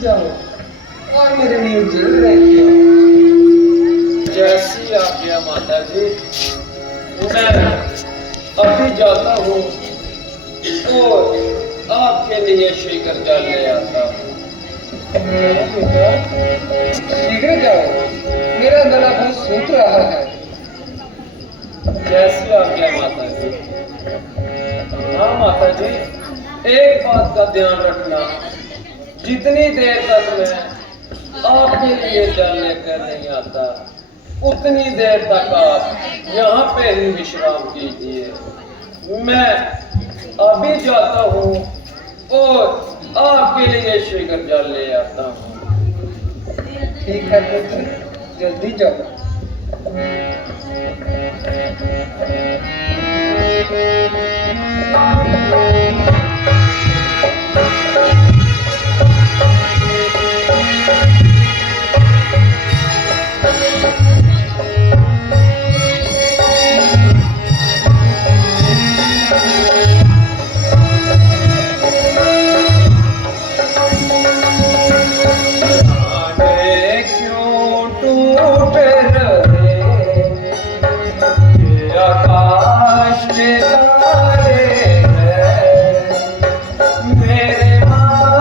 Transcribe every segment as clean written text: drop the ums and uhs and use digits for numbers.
जाओ और मेरे लिए जेल रहिए। जैसी आज्ञा माता जी। मैं अभी जाता हूँ और आपके लिए शीघ्र जल ले आता हूँ। बेटा शीघ्र जाओ, मेरा गला बहुत सूख रहा है। जैसी आज्ञा माता जी। हाँ माता जी, एक बात का ध्यान रखना, जितनी देर तक मैं आपके लिए जल लेकर नहीं आता उतनी देर तक आप यहाँ पे ही विश्राम कीजिए। मैं अभी जाता हूँ और आपके लिए शीघ्र जल ले आता हूँ। ठीक है पुत्र, जल्दी जाओ। आकाश के तारे हैं मेरे माँ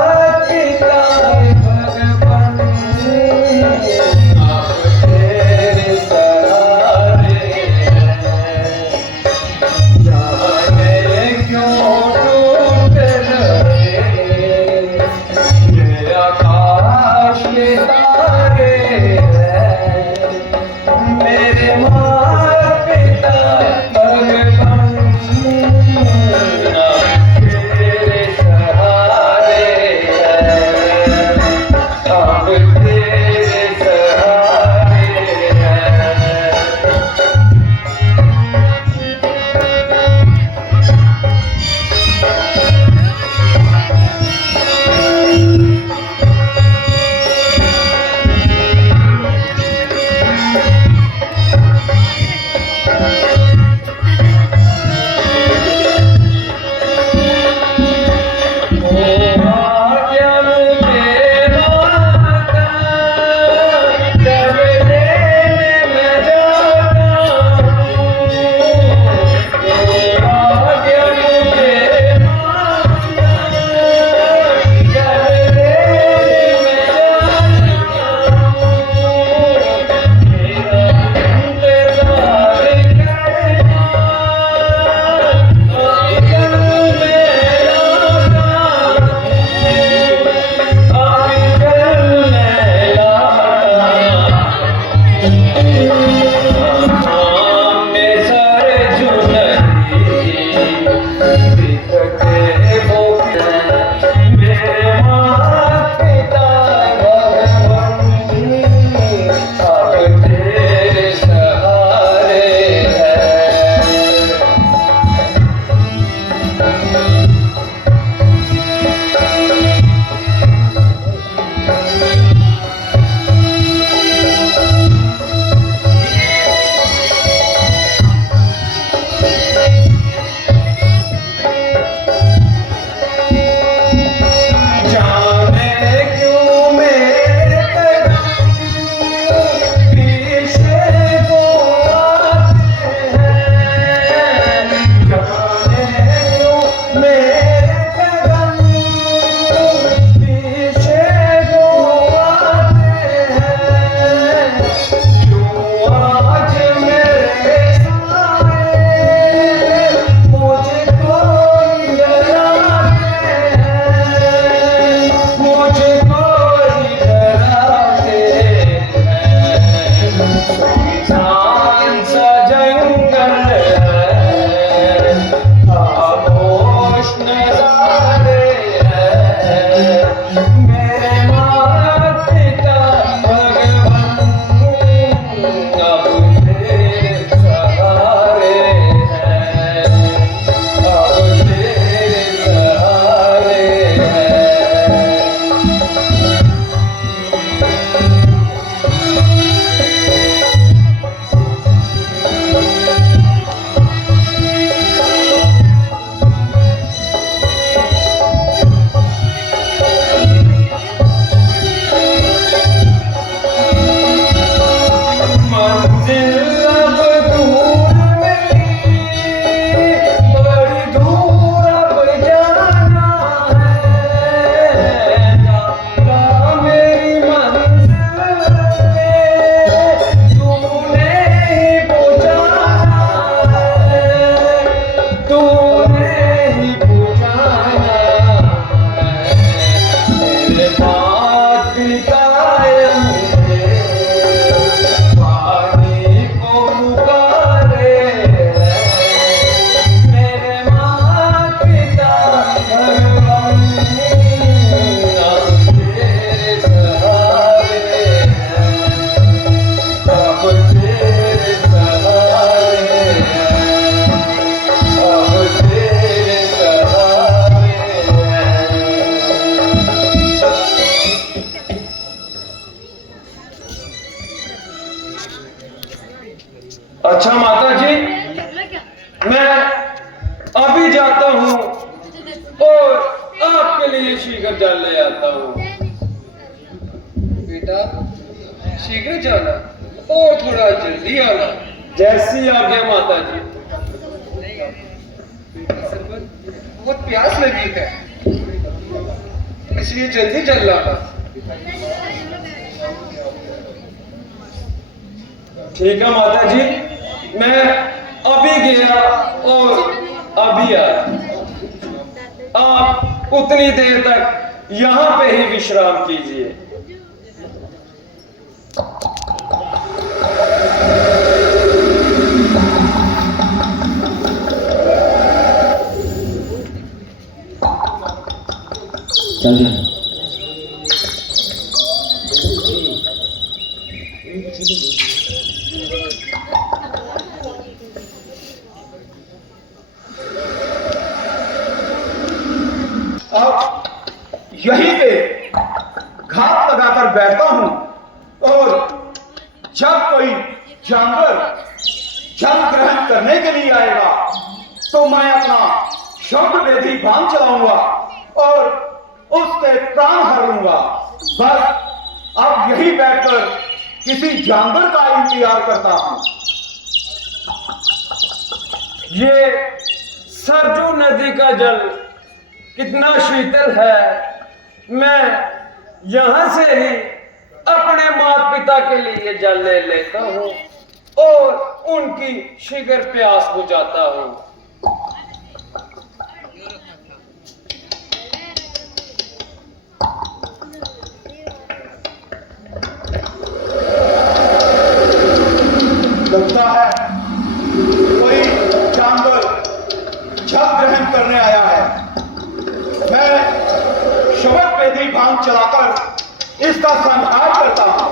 अच्छा माता जी, मैं अभी जाता हूँ और आपके लिए शीघ्र जल ले आता हूँ। बेटा शीघ्र जाना और थोड़ा जल्दी आना। जैसी आज्ञा माता जी। असल में बहुत प्यास लगी है, इसलिए जल्दी चल लाना। ठीक है माता जी, मैं अभी गया और अभी आया। आप उतनी देर तक यहां पे ही विश्राम कीजिए। चलिए। अब यहीं पे घात लगाकर बैठता हूं और जब कोई जानवर जल ग्रहण करने के लिए आएगा तो मैं अपना शब्द वेदी बांध चलाऊंगा और उसके प्राण हर लूंगा। बस अब यहीं बैठकर किसी जानवर का इंतजार करता हूं। ये सरजू नदी का जल कितना शीतल है। मैं यहां से ही अपने माता पिता के लिए जल ले लेता हूं और उनकी शीघ्र प्यास बुझाता हूं। लगता है कोई जानवर जल ग्रहण करने आया है। मैं शब्द वेदी बांध चलाकर इसका संहार करता हूं।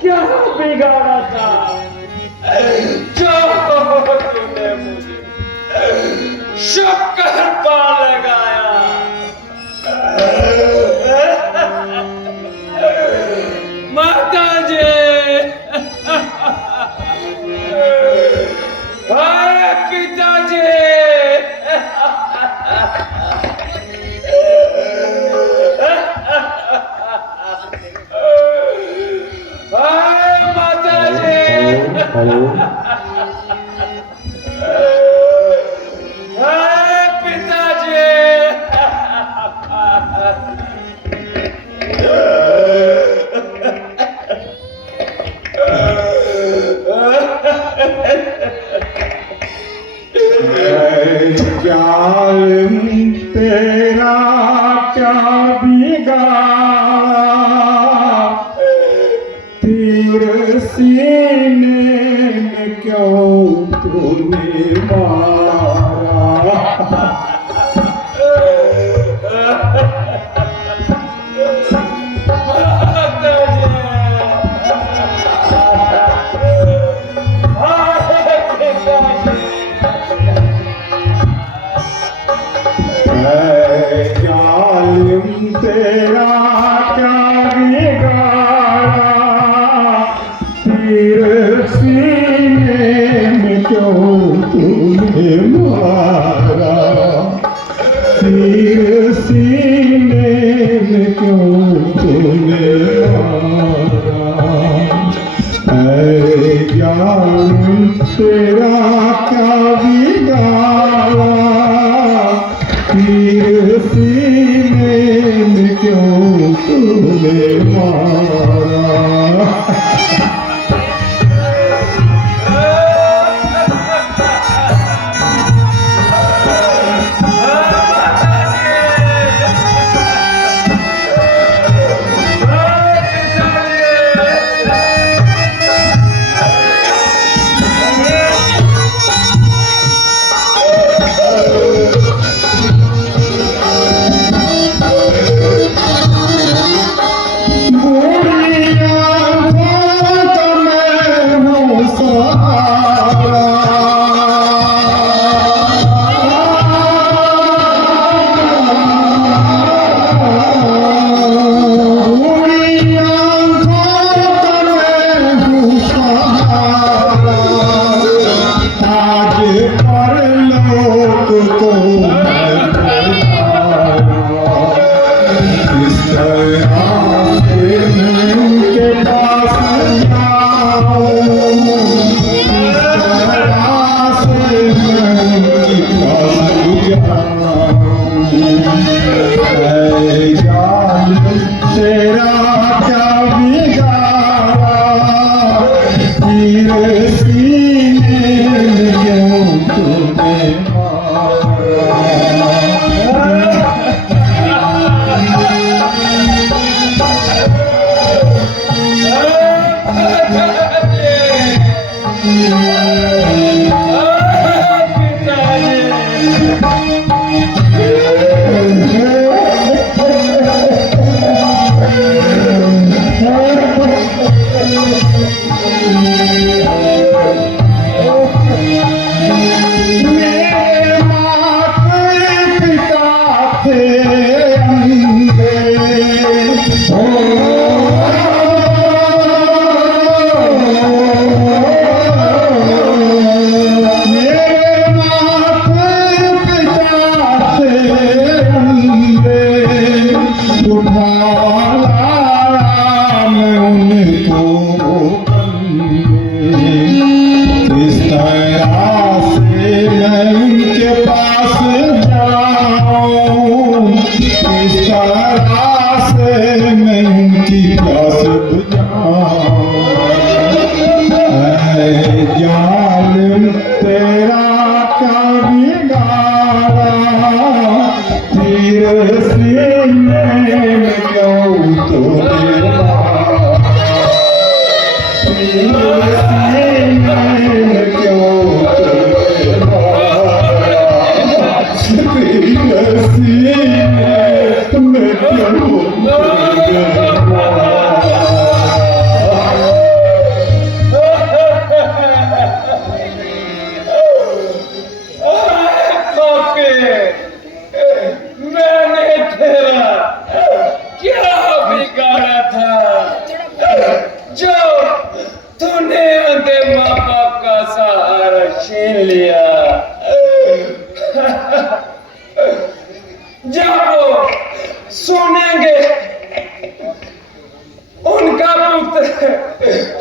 क्या बिगाड़ा था जो तूने मुझे शक्कर पा लगाया। माता जी, हाय पिताजी, हाय माता जी, हाय पिताजी। जालिम तेरा क्या बिगाड़ा, तीर सीने में क्यों तूने मारा। जालिम तेरा क्या बिगाड़ा, तीर सीने में क्यों तूने मारा। तीर सीने में क्यों तूने मारा। ऐ जालिम तेरा क्या बिगाड़ा, तीर सीने में क्यों तूने मारा। आज परलोक को मैं पधारा। इस तरह से मैं उनके पास जाऊं, इस तरह से मैं उनके पास जाऊं। तेरा क्या बिगाड़ा, तीर सीने में क्यों तूने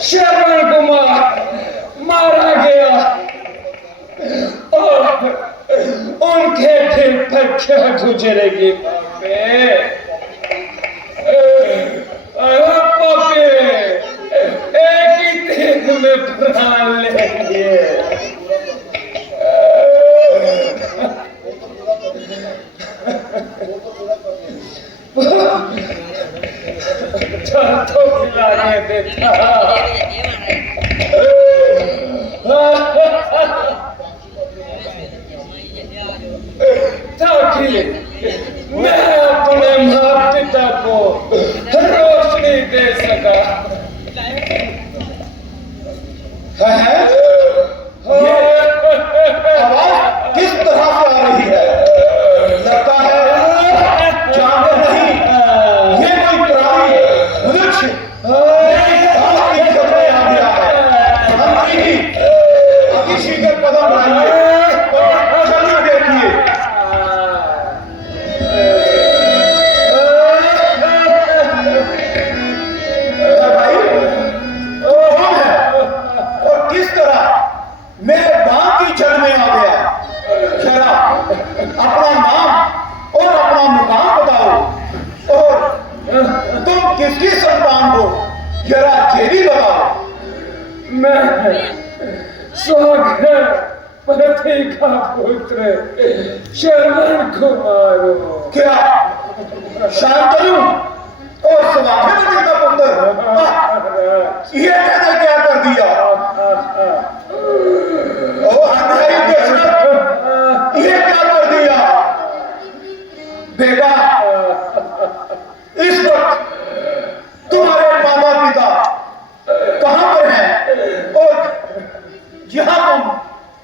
श्रवण कुमार मारा गया और उनके दिल पर क्या गुजरेगी पापे? पापे एक ही दिन में प्राण लेंगे। तो खिलाने देता मैं अपने माँ पिता को रोशनी दे सका है? आवाज किस तरह से आ रही है? लगता है जानवर नहीं, ये कोई प्राणी मनुष्य आपकी जगह में आ गया है। मंत्री जी, अभी शीघ्र कदम बढ़ाइए और चलिए देखिए। भाई, कौन है और किस तरह मेरे बाप की जड़ में आ गया? जरा अपना नाम और अपना मुकाम बताओ और तुम किसकी संतान हो, जरा ये भी बताओ। मैं सौगंध पति का पुत्र श्रवण कुमार हूँ। क्या शांतनु और सवाखेपति का पुत्र? ये मैंने क्या कर दिया? ओ अन्यायी बेशरम, ये क्या कर दिया? बेटा, इस वक्त तुम्हारे माता पिता कहां पर हैं और यहां तुम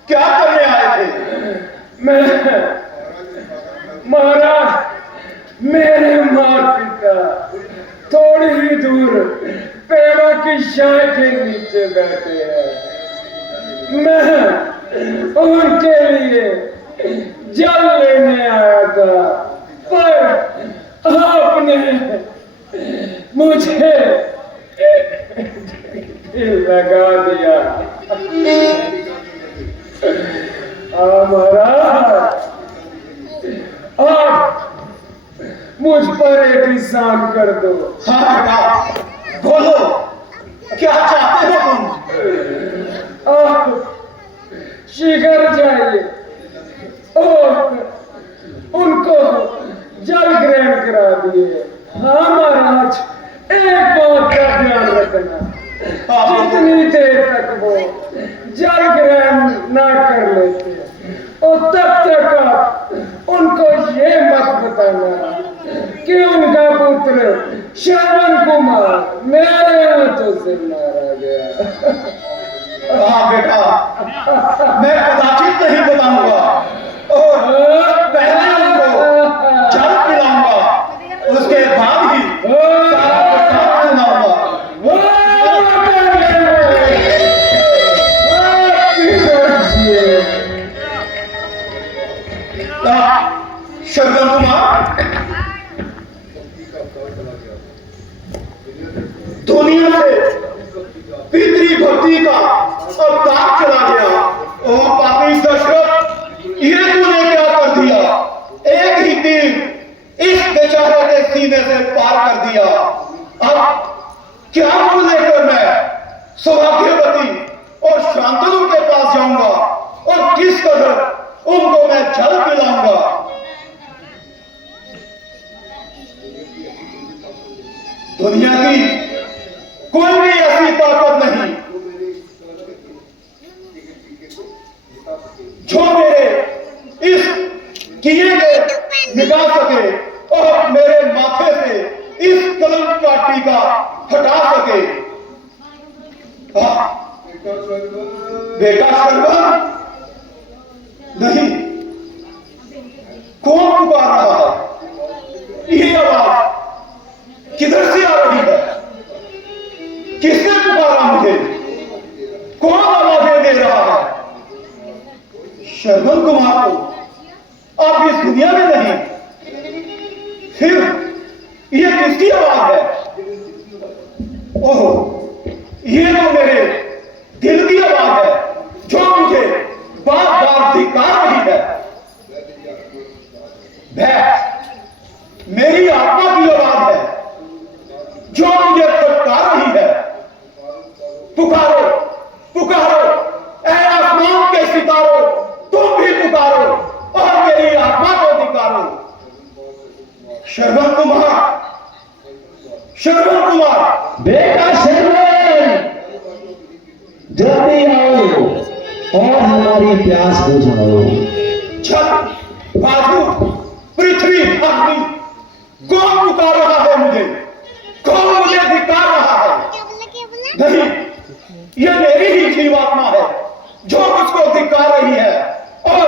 क्या करने आए थे? मैं महाराज, मेरे माता पिता थोड़ी ही दूर पेड़ों की छाया के नीचे बैठे हैं। मैं उनके लिए जल लेने आया था, पर आपने मुझे दिल लगा दिया। महाराज, आप मुझ पर एक एहसान कर दो। हाँ बेटा, बोलो क्या चाहते हो तुम? आप शिखर जाइए और उनको जल ग्रहण करा दिए। हाँ महाराज, एक बात का ध्यान रखना, जितनी देर तक वो जल ग्रहण ना कर लेते और तब तक आप उनको ये मत बताना कि उनका पुत्र श्रवण कुमार मेरे हाथों से मारा गया। हाँ बेटा, मैं कदाचित नहीं बताऊंगा और पहले उनको जल पिलाऊंगा, उसके बाद ही सुनाऊंगा। श्रवण कुमार, दुनिया से पितृभक्ति का अवतार चला गया। ओ पापी दशरथ, ये तूने क्या कर दिया? एक ही तीर इस बेचारे के सीने से पार कर दिया। अब क्या मुंह लेकर मैं सौभाग्यवती और शांतनु के पास जाऊंगा और किस कदर उनको मैं जल पिलाऊंगा? दुनिया की कोई भी ऐसी ताकत नहीं जो मेरे इस किए को मिटा सके और मेरे माथे से इस कलंक का टीका हटा सके। बेटा श्रवण, नहीं, कौन पुकार रहा है? ये आवाज किधर से आ रही है? किसने पुकारा मुझे? कौन आवाजें दे रहा है? श्रवण कुमार को आप इस दुनिया में नहीं, फिर ये किसकी आवाज है? ओह, ये तो मेरे दिल की आवाज है जो मुझे बार बार धिक्कार रही है। मेरी आत्मा की आवाज है जो मुझे फटकार रही है। पुकारो, पुकारो, ऐ आसमान के सितारों, तुम भी पुकारो और मेरी आत्मा को धिक्कारो। श्रवण कुमार, श्रवण कुमार, बेटा श्रवण, जल्दी आओ और हमारी प्यास बुझाओ। छत, बाजू, पृथ्वी, अग्नि, कौन पुकार रहा है मुझे? कौन मुझे धिक्कार रहा है? नहीं, यह मेरी ही जीवात्मा है जो मुझको धिक्कार रही है और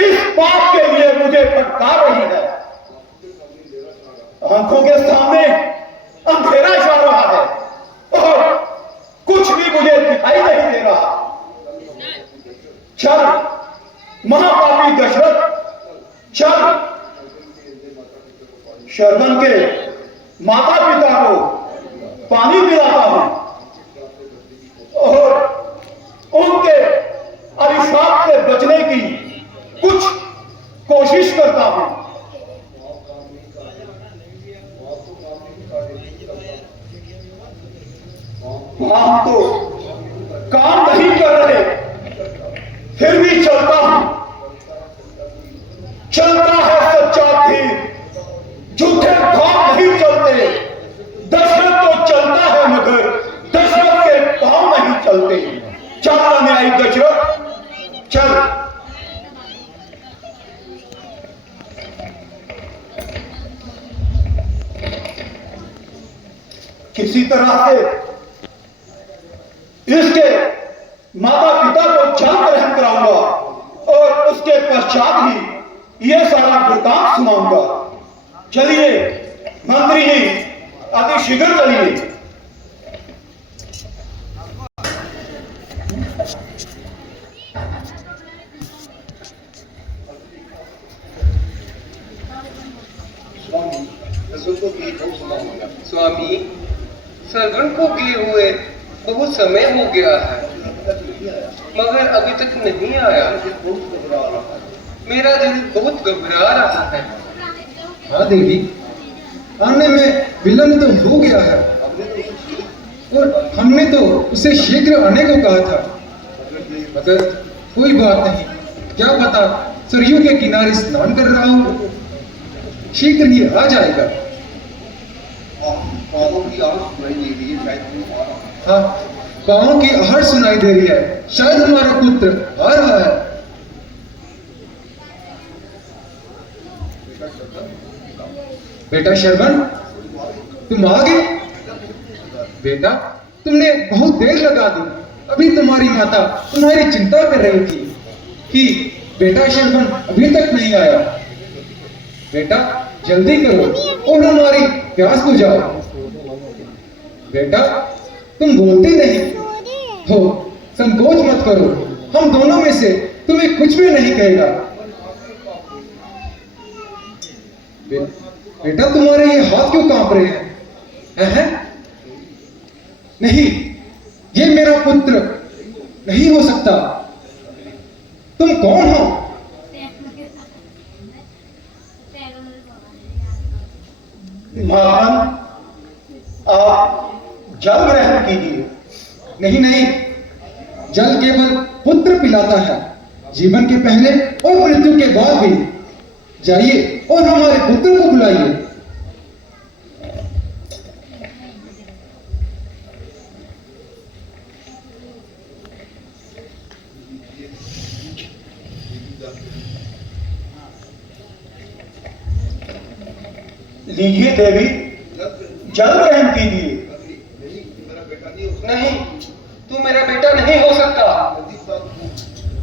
इस पाप के लिए मुझे फटकार रही है। आंखों के सामने अंधेरा छा रहा है और कुछ भी मुझे दिखाई नहीं दे रहा। चल महापापी दशरथ, चल श्रवण के माता पिता को पानी पिलाता हूं और उनके अभिशाप से बचने की कुछ कोशिश करता हूं। हम तो काम नहीं कर रहे, फिर भी चलता हूं। चलता है सच्चा धीर, झूठे भाव नहीं चलते। दशरथ तो चलता है मगर दशरथ के पांव नहीं चलते। चल न्यायी दशरथ, चल। किसी तरह से इसके माता पिता को जल ग्रहण कराऊंगा और उसके पश्चात ही यह सारा वृतांत सुनाऊंगा। चलिए मंत्री जी, अति शीघ्र चलिए। स्वामी, सरवन को गए हुए बहुत समय हो गया है, मगर अभी तक नहीं आया। मेरा दिल बहुत घबरा रहा है। हाँ देवी, आने में विलंब तो हो गया है और हमने तो उसे शीघ्र आने को कहा था, मगर कोई बात नहीं। क्या पता सरयू के किनारे स्नान कर रहा हो, शीघ्र ही आ जाएगा। हाँ, पाँव की आहट सुनाई दे रही है, शायद हमारा पुत्र आ रहा है। बेटा शरवण, तुम आ गए? बेटा, तुमने बहुत देर लगा दी। अभी तुम्हारी माता तुम्हारी चिंता कर रही थी कि बेटा शरवण अभी तक नहीं आया। बेटा जल्दी करो और हमारी प्यास बुझाओ। बेटा तुम बोलते नहीं हो, संकोच मत करो, हम दोनों में से तुम्हें कुछ भी नहीं कहेगा। बेटा तुम्हारे ये हाथ क्यों कांप रहे हैं? नहीं, ये मेरा पुत्र नहीं हो सकता। तुम कौन हो? महान, आप जल ग्रहण कीजिए। नहीं नहीं, जल केवल पुत्र पिलाता है, जीवन के पहले और मृत्यु के बाद भी। जाइए और हमारे पुत्र को बुलाइए। लीजिए देवी, जल ग्रहण कीजिए। नहीं, तू मेरा बेटा नहीं हो सकता।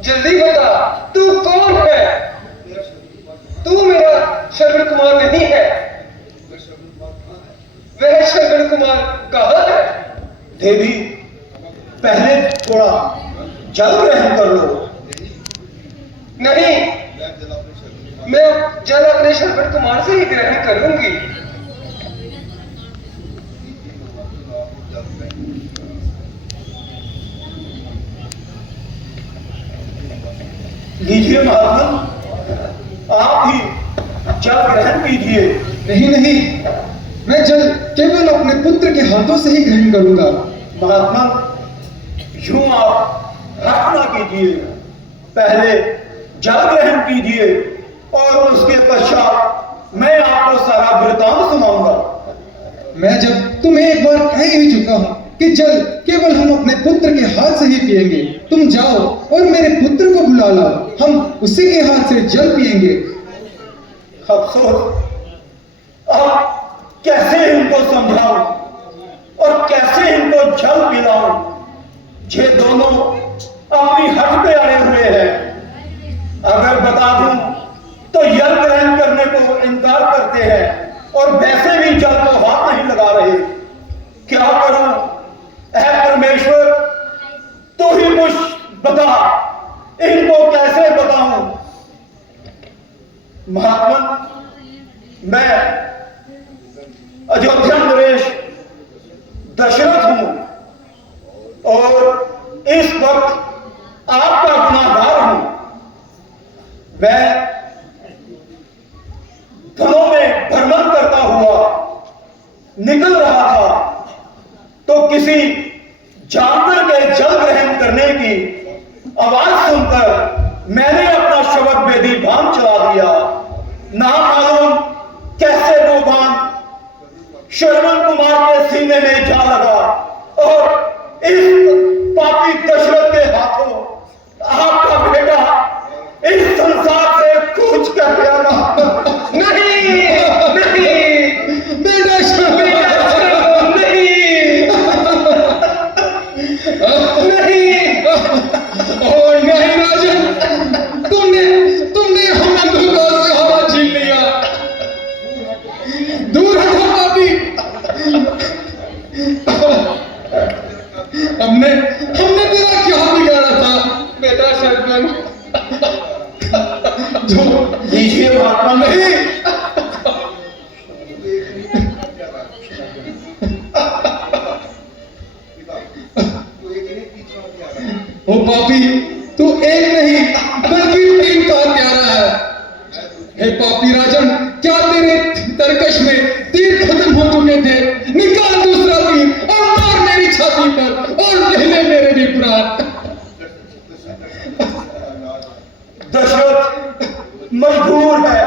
जल्दी बता, तू कौन है? तू मेरा श्रवण कुमार नहीं है। वह श्रवण कुमार कहाँ है? देवी, पहले थोड़ा जल ग्रहण कर लो। नहीं, मैं जल अपने श्रवण कुमार से ही ग्रहण करूंगी। लीजिए महात्मा, आप ही जल ग्रहण कीजिए। नहीं नहीं, मैं जल केवल अपने पुत्र के हाथों से ही ग्रहण करूंगा। महात्मा, यूं आप हट ना कीजिए, पहले जल ग्रहण कीजिए और उसके पश्चात मैं आपको सारा वृतांत सुनाऊंगा। मैं जब तुम्हें एक बार कह ही चुका हूं कि जल केवल हम अपने पुत्र के हाथ से ही पिएंगे। तुम जाओ और मेरे पुत्र को बुला लाओ, हम उसी के हाथ से जल पिएंगे। अफसोस, अब कैसे इनको समझाऊं और कैसे इनको जल पिलाऊं? ये दोनों अपनी हट पे अड़े हुए हैं। अगर बता दूं तो जल ग्रहण करने को इनकार करते हैं और वैसे भी जल को हाथ नहीं लगा रहे। क्या करूं? ऐ परमेश्वर, तू ही कुछ बता, इनको कैसे बताऊं? महात्मा, मैं अयोध्या नरेश दशरथ हूं और इस वक्त आपका गुनाहगार हूं। मैं धनों में भ्रमण करता हुआ निकल रहा था तो किसी जानवर के जल ग्रहण करने की आवाज सुनकर मैंने अपना शब्द वेदी बांध चला दिया। ना मालूम कैसे वो बांध श्रवण कुमार के सीने में जा लगा और इस पापी दशरथ के हाथों आपका बेटा इस संसार से कूच कर गया। नहीं, नहीं, बेटा शरवण, नहीं, ओह नहीं राजन, तुमने हमें धोखा से हवा छीन लिया। दूर हटो पापी। हमने तेरा क्या बिगाड़ा था? बेटा शरवण, जो लीजिए महात्मा, नहीं, ओ पापी, तू एक नहीं बल्कि 3 का हत्यारा है। हे पापी राजन, क्या तेरे तरकश में तीर खत्म हो चुके थे? निकाल दूसरा तीर और मार मेरी छाती पर और ले ले मेरे भी प्राण। दशरथ मजबूर है,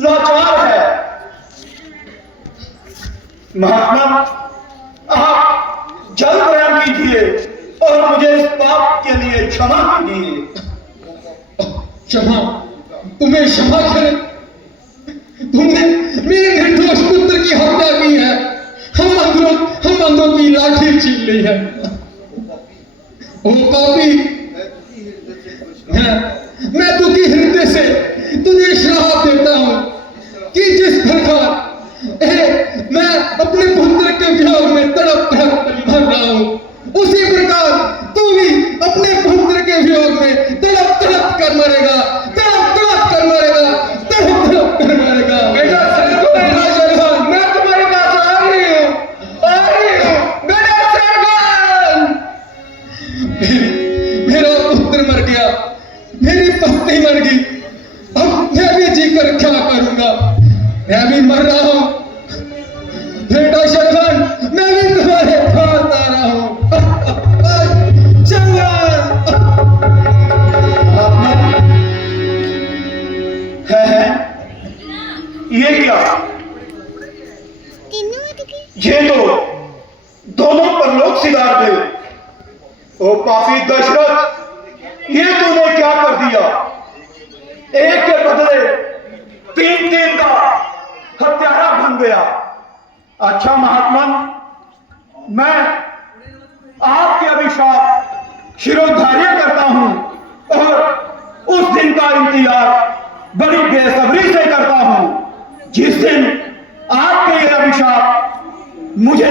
लाचार है। महात्मा, आप जल ग्रहण कीजिए और मुझे इस पाप के लिए क्षमा कीजिए। क्षमा? तुम्हें क्षमा करे? तुमने मेरे निर्दोष पुत्र की हत्या की है, हम अंधों की लाठी छीन ली है। ओ पापी, मैं दुखी हृदय से तुझे श्राप देता हूं कि जिस प्रकार मैं अपने पुत्र के वियोग में तड़प तड़प मर रहा हूं, उसी प्रकार तू भी अपने पुत्र के वियोग में तड़प तड़प कर मरेगा, तड़प तड़प कर मरेगा, तड़प तड़प कर मरेगा। बेटा सरगुण, मैं तुम्हारे पास आ रही हूँ बेटा सरगुण। मेरा पुत्र मर गया, मेरी पत्नी मर गई, अब मैं भी जीकर क्या करूंगा? मैं भी मर रहा हूं। बेटा शर्मन, मैं भी तुम्हारे पास आ रहा हूं। है ये क्या? ये तो दोनों परलोक सिधार थे। ओ पापी दशरथ, ये तूने क्या कर दिया? एक के बदले 3 का हत्यारा बन गया। अच्छा महात्मा, मैं आपके अभिशाप शिरोधार्य करता हूं और उस दिन का इंतजार बड़ी बेसब्री से करता हूं जिस दिन आपके ये अभिशाप मुझे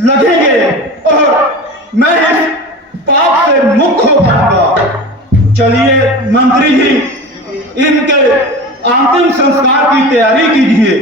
लगेंगे और मैं इस पाप से मुक्त हो पाऊंगा। चलिए मंत्री जी, इनके अंतिम संस्कार की तैयारी कीजिए।